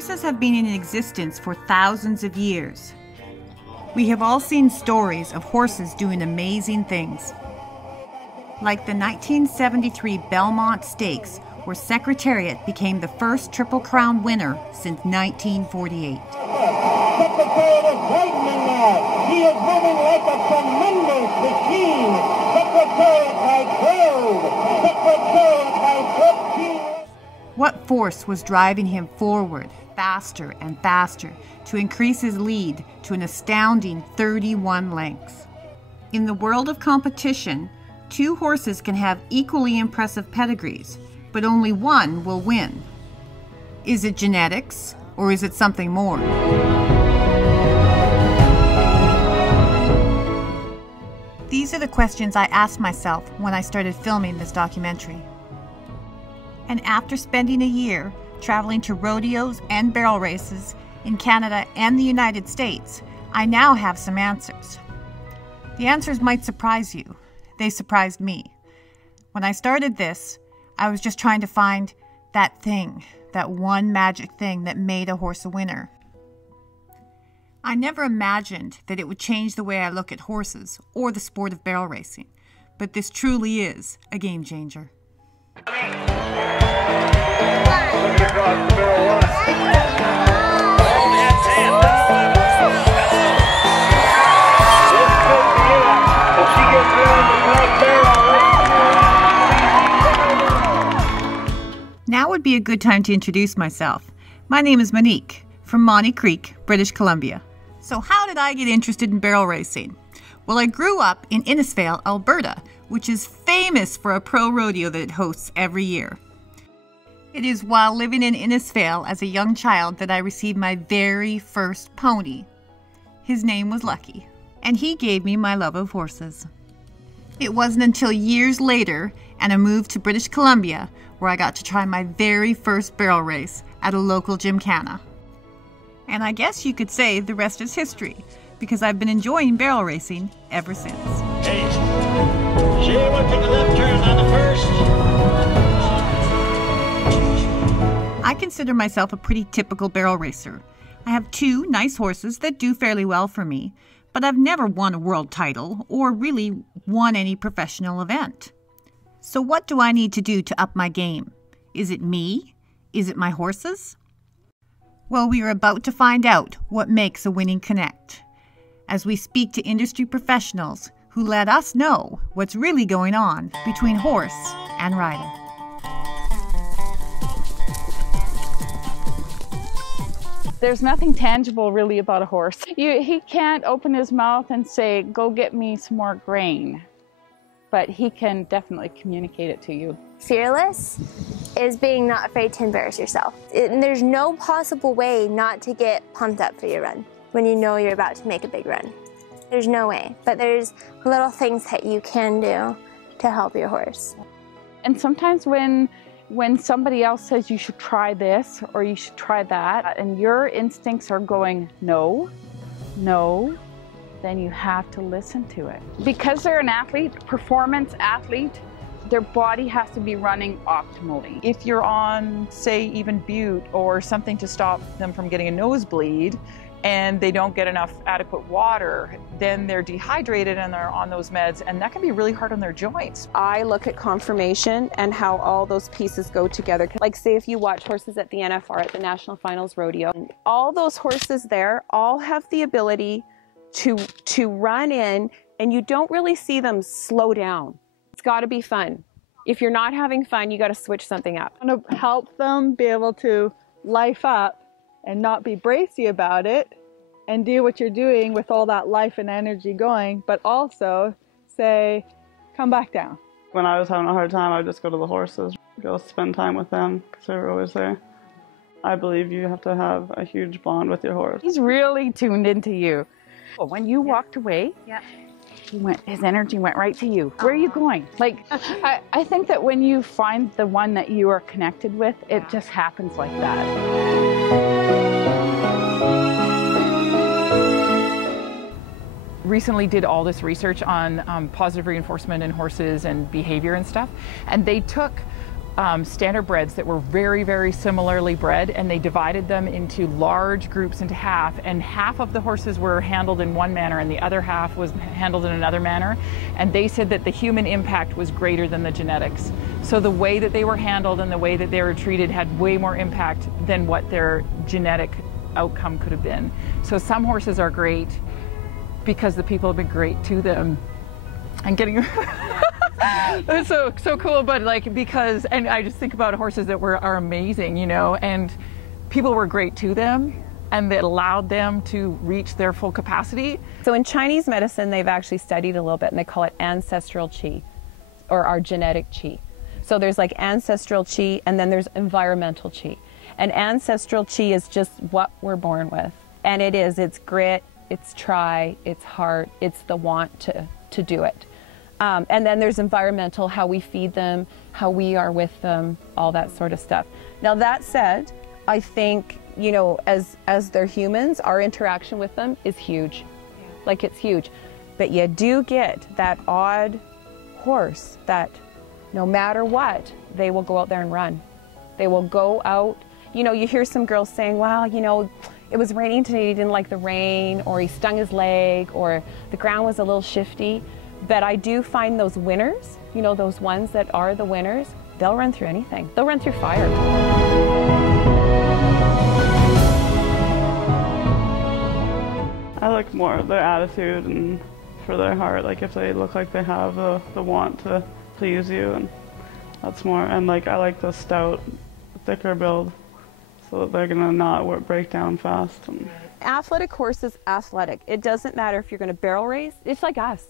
Horses have been in existence for thousands of years. We have all seen stories of horses doing amazing things. Like the 1973 Belmont Stakes, where Secretariat became the first Triple Crown winner since 1948. Secretariat is widening now. He is moving like a tremendous machine. Secretariat by 12. Secretariat by 13. What force was driving him forward, faster and faster, to increase his lead to an astounding 31 lengths? In the world of competition, two horses can have equally impressive pedigrees, but only one will win. Is it genetics, or is it something more? These are the questions I asked myself when I started filming this documentary. And after spending a year traveling to rodeos and barrel races in Canada and the United States, I now have some answers. The answers might surprise you. They surprised me. When I started this, I was just trying to find that thing, that one magic thing that made a horse a winner. I never imagined that it would change the way I look at horses or the sport of barrel racing, but this truly is a game changer. Now would be a good time to introduce myself. My name is Monique from Monty Creek, British Columbia. So how did I get interested in barrel racing? Well, I grew up in Innisfail, Alberta, which is famous for a pro rodeo that it hosts every year. It is while living in Innisfail as a young child that I received my very first pony. His name was Lucky, and he gave me my love of horses. It wasn't until years later and a move to British Columbia where I got to try my very first barrel race at a local gymkhana. And I guess you could say the rest is history, because I've been enjoying barrel racing ever since. Hey, she will take a left turn on the first. I consider myself a pretty typical barrel racer. I have two nice horses that do fairly well for me, but I've never won a world title or really won any professional event. So what do I need to do to up my game? Is it me? Is it my horses? Well, we are about to find out what makes a winning connect, as we speak to industry professionals who let us know what's really going on between horse and rider. There's nothing tangible really about a horse. He can't open his mouth and say, go get me some more grain, but he can definitely communicate it to you. Fearless is being not afraid to embarrass yourself. And there's no possible way not to get pumped up for your run when you know you're about to make a big run. There's no way, but there's little things that you can do to help your horse. And sometimes when somebody else says you should try this or you should try that, and your instincts are going, no, no, then you have to listen to it. Because they're an athlete, performance athlete, their body has to be running optimally. If you're on, say, even Butte or something to stop them from getting a nosebleed, and they don't get enough adequate water, then they're dehydrated and they're on those meds, and that can be really hard on their joints. I look at conformation and how all those pieces go together. Like say if you watch horses at the NFR at the National Finals Rodeo, all those horses there all have the ability to run in, and you don't really see them slow down. It's got to be fun. If you're not having fun, you got to switch something up. I want to help them be able to life up and not be bracy about it and do what you're doing with all that life and energy going, but also say, come back down. When I was having a hard time, I would just go to the horses, go spend time with them because they were always there. I believe you have to have a huge bond with your horse. He's really tuned into you. When you walked away, his energy went right to you. Where are you going? Like, I think that when you find the one that you are connected with, it just happens like that. Recently did all this research on positive reinforcement in horses and behavior and stuff, and they took standardbreds that were very, very similarly bred, and they divided them into large groups into half, and half of the horses were handled in one manner and the other half was handled in another manner, and they said that the human impact was greater than the genetics. So the way that they were handled and the way that they were treated had way more impact than what their genetic outcome could have been. So some horses are great because the people have been great to them. And getting it's so cool, but like, because, and I just think about horses that are amazing, you know, and people were great to them and that allowed them to reach their full capacity. So in Chinese medicine, they've actually studied a little bit, and they call it ancestral qi, or our genetic qi. So there's like ancestral qi, and then there's environmental qi. And ancestral qi is just what we're born with. And it's grit, it's try, it's heart, it's the want to do it. And then there's environmental, how we feed them, how we are with them, all that sort of stuff. Now that said, I think, you know, as they're humans, our interaction with them is huge. Yeah. Like, it's huge. But you do get that odd horse that no matter what, they will go out there and run. They will go out. You know, you hear some girls saying, well, you know, it was raining today, he didn't like the rain, or he stung his leg, or the ground was a little shifty. But I do find those winners, you know, those ones that are the winners, they'll run through anything. They'll run through fire. I like more their attitude and for their heart, like if they look like they have the want to please you, and that's more. And like, I like the stout, thicker build, so that they're gonna not break down fast. And athletic horse is athletic. It doesn't matter if you're gonna barrel race, it's like us.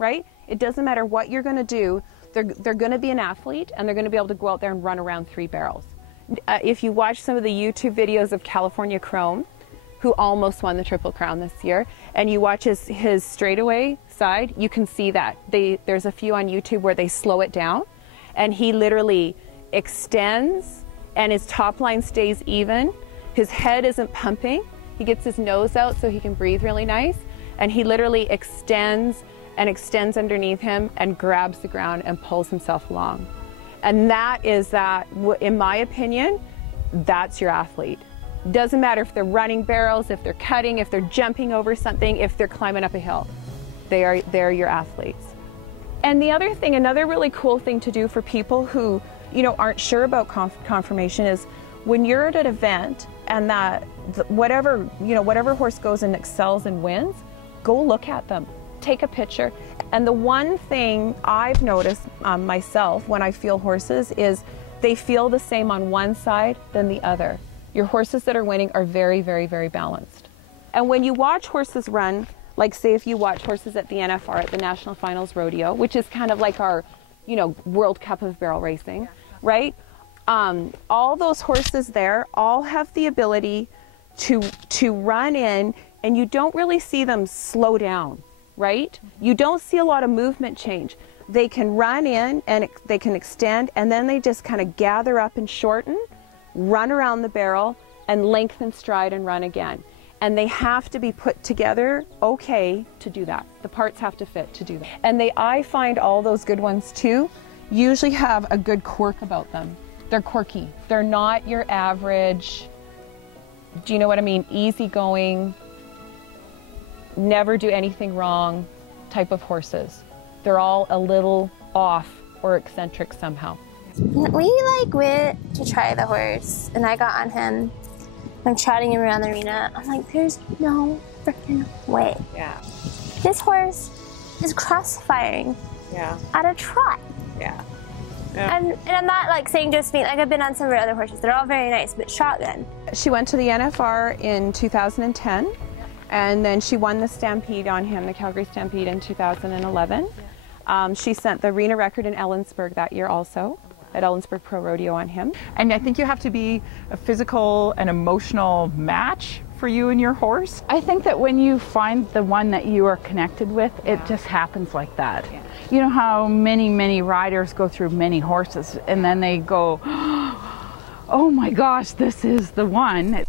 Right? It doesn't matter what you're going to do, they're going to be an athlete, and they're going to be able to go out there and run around 3 barrels. If you watch some of the YouTube videos of California Chrome, who almost won the Triple Crown this year, and you watch his straightaway side, you can see that. There's a few on YouTube where they slow it down, and he literally extends, and his top line stays even. His head isn't pumping. He gets his nose out so he can breathe really nice, and he literally extends underneath him and grabs the ground and pulls himself along. And that is in my opinion, that's your athlete. Doesn't matter if they're running barrels, if they're cutting, if they're jumping over something, if they're climbing up a hill. They're your athletes. And the other thing, another really cool thing to do for people who, you know, aren't sure about conformation is when you're at an event and whatever horse goes and excels and wins, go look at them. Take a picture. And the one thing I've noticed myself when I feel horses is they feel the same on one side than the other. Your horses that are winning are very, very, very balanced. And when you watch horses run, like say if you watch horses at the NFR, at the National Finals Rodeo, which is kind of like our, you know, World Cup of barrel racing, right? All those horses there all have the ability to run in, and you don't really see them slow down. Right? You don't see a lot of movement change. They can run in and they can extend, and then they just kind of gather up and shorten, run around the barrel, and lengthen stride and run again. And they have to be put together okay to do that. The parts have to fit to do that. And I find all those good ones too usually have a good quirk about them. They're quirky. They're not your average, do you know what I mean, easygoing, never do anything wrong type of horses. They're all a little off or eccentric somehow. We went to try the horse, and I got on him. I'm trotting him around the arena. I'm like, there's no freaking way. Yeah. This horse is cross-firing. Yeah. At a trot. Yeah. Yeah. And I'm not like saying just me, like I've been on some of our other horses. They're all very nice, but shotgun. She went to the NFR in 2010. And then she won the Stampede on him, the Calgary Stampede in 2011. She sent the arena record in Ellensburg that year also, at Ellensburg Pro Rodeo on him. And I think you have to be a physical and emotional match for you and your horse. I think that when you find the one that you are connected with, it just happens like that. Yeah. You know how many riders go through many horses and then they go, oh my gosh, this is the one.